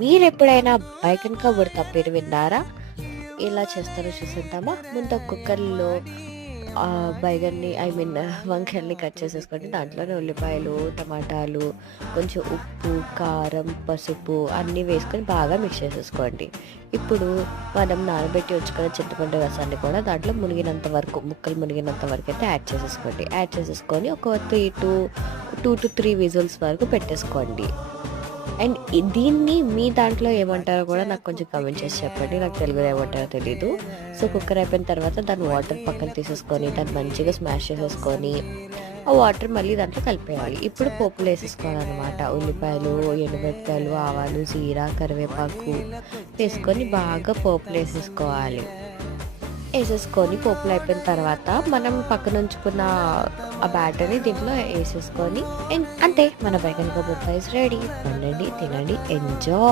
మీరెప్పుడైనా బైగన్ కా ఉడత పేరు విన్నారా? ఎలా చేస్తారో చూసేద్దామా? ముందు ఒక కుక్కర్‌లో బైగన్‌ని వంకాయల్ని కట్ చేసేసుకోండి. దాంట్లోనే ఉల్లిపాయలు, టమాటాలు, కొంచెం ఉప్పు, కారం, పసుపు అన్నీ వేసుకొని బాగా మిక్స్ చేసేసుకోండి. ఇప్పుడు మనం నానబెట్టి ఉంచుకున్న చింతపండు రసాన్ని కూడా దాంట్లో మునిగినంత వరకు, ముక్కలు మునిగినంత వరకైతే యాడ్ చేసేసుకోండి. యాడ్ చేసేసుకొని ఒక 2-3 విజిల్స్ వరకు పెట్టేసుకోండి. అండ్ దీన్ని మీ దాంట్లో ఏమంటారో కూడా నాకు కొంచెం కామెంట్ చేసి చెప్పండి. నాకు తెలుగులో ఏమంటారో తెలీదు. సో, కుక్కర్ అయిపోయిన తర్వాత దాన్ని వాటర్ పక్కన తీసేసుకొని, దాన్ని మంచిగా స్మాష్ చేసేసుకొని, ఆ వాటర్ మళ్ళీ దాంట్లో కలిపేయాలి. ఇప్పుడు పోపులు వేసేసుకోవాలన్నమాట. ఉల్లిపాయలు, ఎండుమిరపకాయలు, ఆవాలు, జీరా, కరివేపాకు వేసుకొని బాగా పోపులు వేసేసుకోవాలి. ఏసేసుకొని పోపులు అయిపోయిన తర్వాత మనం పక్కన ఉంచుకున్న ఆ బ్యాటర్‌ని దీంట్లో ఏసేసుకొని అంతే, మన బెంగన్ కబాబ్ రైస్ రెడీ. వండండి, తినండి, ఎంజాయ్.